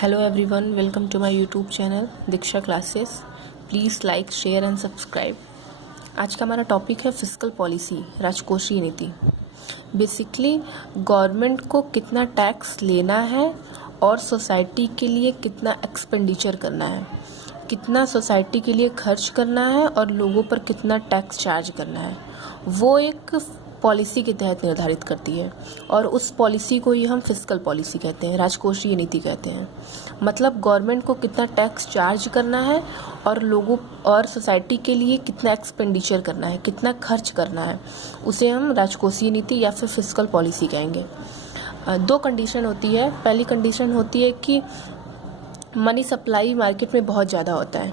Hello everyone, welcome to my YouTube channel Diksha classes. Please like share and subscribe. आज का हमारा topic है fiscal policy, राजकोषीय नीति। बेसिकली गवर्नमेंट को कितना टैक्स लेना है और सोसाइटी के लिए कितना एक्सपेंडिचर करना है, कितना सोसाइटी के लिए खर्च करना है और लोगों पर कितना टैक्स चार्ज करना है, वो एक पॉलिसी के तहत निर्धारित करती है। और उस पॉलिसी को ही हम फिस्कल पॉलिसी कहते हैं, राजकोषीय नीति कहते हैं। मतलब गवर्नमेंट को कितना टैक्स चार्ज करना है और लोगों और सोसाइटी के लिए कितना एक्सपेंडिचर करना है, कितना खर्च करना है, उसे हम राजकोषीय नीति या फिर फिस्कल पॉलिसी कहेंगे। दो कंडीशन होती है। पहली कंडीशन होती है कि मनी सप्लाई मार्केट में बहुत ज़्यादा होता है।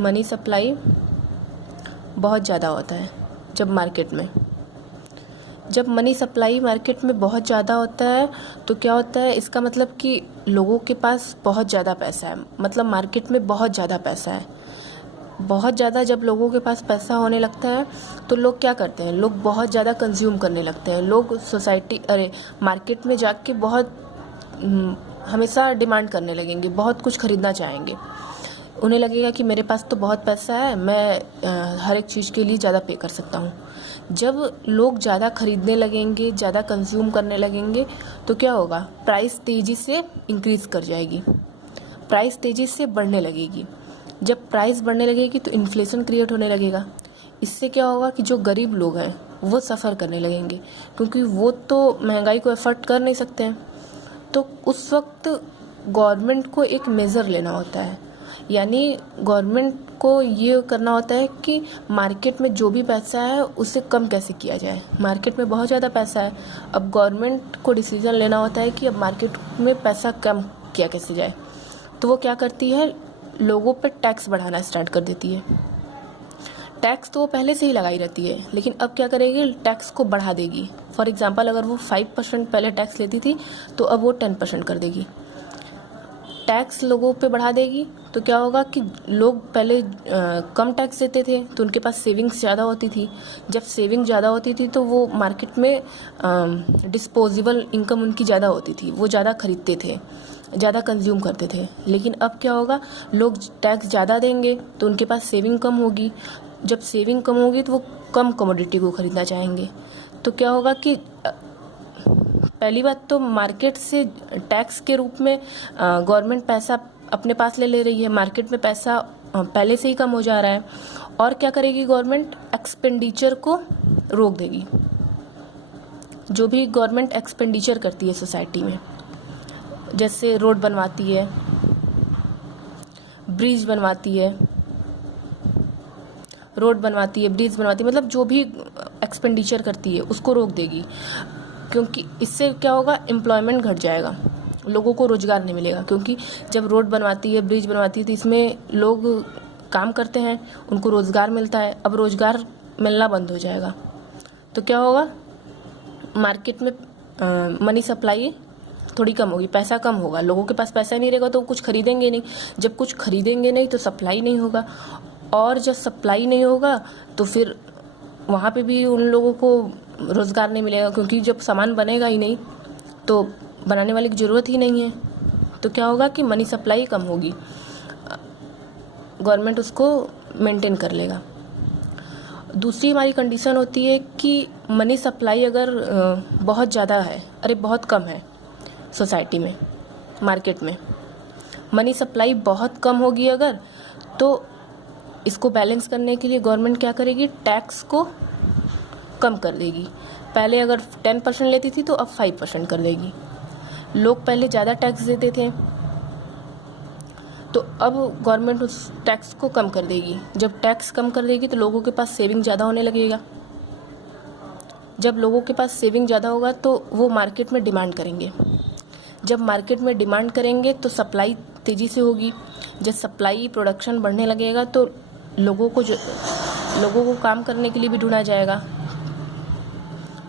मनी सप्लाई बहुत ज़्यादा होता है जब मनी सप्लाई मार्केट में बहुत ज़्यादा होता है तो क्या होता है, इसका मतलब कि लोगों के पास बहुत ज़्यादा पैसा है, मतलब मार्केट में बहुत ज़्यादा पैसा है। बहुत ज़्यादा जब लोगों के पास पैसा होने लगता है तो लोग क्या करते हैं, लोग बहुत ज़्यादा कंज्यूम करने लगते हैं। लोग मार्केट में जाके बहुत हमेशा डिमांड करने लगेंगे, बहुत कुछ खरीदना चाहेंगे। उन्हें लगेगा कि मेरे पास तो बहुत पैसा है, मैं हर एक चीज़ के लिए ज़्यादा पे कर सकता हूँ। जब लोग ज़्यादा खरीदने लगेंगे, ज़्यादा कंज्यूम करने लगेंगे तो क्या होगा, प्राइस तेज़ी से इंक्रीज़ कर जाएगी, प्राइस तेज़ी से बढ़ने लगेगी। जब प्राइस बढ़ने लगेगी तो इन्फ्लेशन क्रिएट होने लगेगा। इससे क्या होगा कि जो गरीब लोग हैं वो सफ़र करने लगेंगे, क्योंकि वो तो महंगाई को एफर्ट कर नहीं सकते हैं। तो उस वक्त गवर्नमेंट को एक मेज़र लेना होता है, यानी गवर्नमेंट को ये करना होता है कि मार्केट में जो भी पैसा है उसे कम कैसे किया जाए। मार्केट में बहुत ज़्यादा पैसा है, अब गवर्नमेंट को डिसीज़न लेना होता है कि अब मार्केट में पैसा कम किया कैसे जाए। तो वो क्या करती है, लोगों पर टैक्स बढ़ाना स्टार्ट कर देती है। टैक्स तो वो पहले से ही लगाई रहती है, लेकिन अब क्या करेगी, टैक्स को बढ़ा देगी। फॉर एग्जांपल, अगर वो 5% पहले टैक्स लेती थी तो अब वो 10% कर देगी। टैक्स लोगों पे बढ़ा देगी तो क्या होगा कि लोग पहले कम टैक्स देते थे तो उनके पास सेविंग्स ज़्यादा होती थी। जब सेविंग ज़्यादा होती थी तो वो मार्केट में डिस्पोजेबल इनकम उनकी ज़्यादा होती थी, वो ज़्यादा खरीदते थे, ज़्यादा कंज्यूम करते थे। लेकिन अब क्या होगा, लोग टैक्स ज़्यादा देंगे तो उनके पास सेविंग कम होगी। जब सेविंग कम होगी तो वो कम कमोडिटी को ख़रीदना चाहेंगे। तो क्या होगा कि पहली बात तो मार्केट से टैक्स के रूप में गवर्नमेंट पैसा अपने पास ले रही है, मार्केट में पैसा पहले से ही कम हो जा रहा है। और क्या करेगी गवर्नमेंट, एक्सपेंडिचर को रोक देगी। जो भी गवर्नमेंट एक्सपेंडिचर करती है सोसाइटी में, जैसे रोड बनवाती है, ब्रिज बनवाती है, ब्रिज बनवाती है, मतलब जो भी एक्सपेंडिचर करती है उसको रोक देगी। क्योंकि इससे क्या होगा, एम्प्लॉयमेंट घट जाएगा, लोगों को रोज़गार नहीं मिलेगा। क्योंकि जब रोड बनवाती है, ब्रिज बनवाती है तो इसमें लोग काम करते हैं, उनको रोज़गार मिलता है। अब रोज़गार मिलना बंद हो जाएगा तो क्या होगा, मार्केट में मनी सप्लाई थोड़ी कम होगी, पैसा कम होगा। लोगों के पास पैसा नहीं रहेगा तो वो कुछ खरीदेंगे नहीं। जब कुछ खरीदेंगे नहीं तो सप्लाई नहीं होगा, और जब सप्लाई नहीं होगा तो फिर वहाँ पे भी उन लोगों को रोज़गार नहीं मिलेगा, क्योंकि जब सामान बनेगा ही नहीं तो बनाने वाले की ज़रूरत ही नहीं है। तो क्या होगा कि मनी सप्लाई कम होगी, गवर्नमेंट उसको मेंटेन कर लेगा। दूसरी हमारी कंडीशन होती है कि मनी सप्लाई अगर बहुत ज़्यादा है, बहुत कम है सोसाइटी में, मार्केट में मनी सप्लाई बहुत कम होगी अगर, तो इसको बैलेंस करने के लिए गवर्नमेंट क्या करेगी, टैक्स को कम कर देगी। पहले अगर 10% लेती थी तो अब 5% कर देगी। लोग पहले ज़्यादा टैक्स देते थे तो अब गवर्नमेंट उस टैक्स को कम कर देगी। जब टैक्स कम कर देगी तो लोगों के पास सेविंग ज़्यादा होने लगेगा। जब लोगों के पास सेविंग ज़्यादा होगा तो वो मार्केट में डिमांड करेंगे। जब मार्केट में डिमांड करेंगे तो सप्लाई तेज़ी से होगी। जब सप्लाई प्रोडक्शन बढ़ने लगेगा तो लोगों को काम करने के लिए भी ढूंढा जाएगा।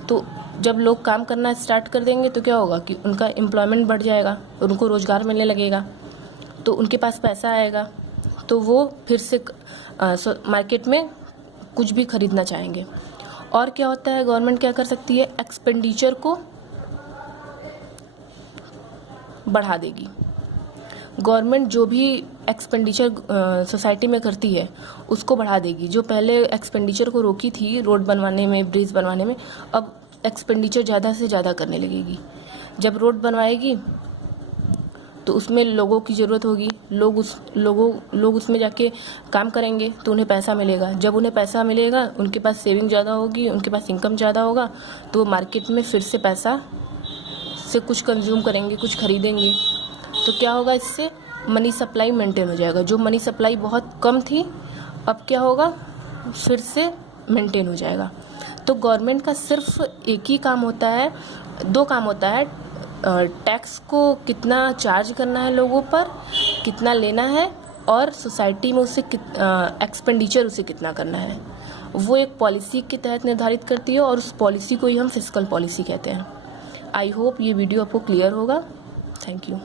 तो जब लोग काम करना स्टार्ट कर देंगे तो क्या होगा कि उनका एम्प्लॉयमेंट बढ़ जाएगा, उनको रोज़गार मिलने लगेगा, तो उनके पास पैसा आएगा, तो वो फिर से मार्केट में कुछ भी खरीदना चाहेंगे। और क्या होता है, गवर्नमेंट क्या कर सकती है, एक्सपेंडिचर को बढ़ा देगी। गवर्नमेंट जो भी एक्सपेंडिचर सोसाइटी में करती है उसको बढ़ा देगी। जो पहले एक्सपेंडिचर को रोकी थी रोड बनवाने में, ब्रिज बनवाने में, अब एक्सपेंडिचर ज़्यादा से ज़्यादा करने लगेगी। जब रोड बनवाएगी तो उसमें लोगों की ज़रूरत होगी, लोग उसमें जाके काम करेंगे तो उन्हें पैसा मिलेगा। जब उन्हें पैसा मिलेगा, उनके पास सेविंग ज़्यादा होगी, उनके पास इनकम ज़्यादा होगा, तो वो मार्केट में फिर से पैसा से कुछ कंज्यूम करेंगे, कुछ खरीदेंगे। तो क्या होगा, इससे मनी सप्लाई मेंटेन हो जाएगा। जो मनी सप्लाई बहुत कम थी, अब क्या होगा, फिर से मेंटेन हो जाएगा। तो गवर्नमेंट का सिर्फ एक ही काम होता है, दो काम होता है, टैक्स को कितना चार्ज करना है लोगों पर, कितना लेना है, और सोसाइटी में उसे एक्सपेंडिचर उसे कितना करना है, वो एक पॉलिसी के तहत निर्धारित करती है, और उस पॉलिसी को ही हम फिस्कल पॉलिसी कहते हैं। आई होप ये वीडियो आपको क्लियर होगा। Thank you.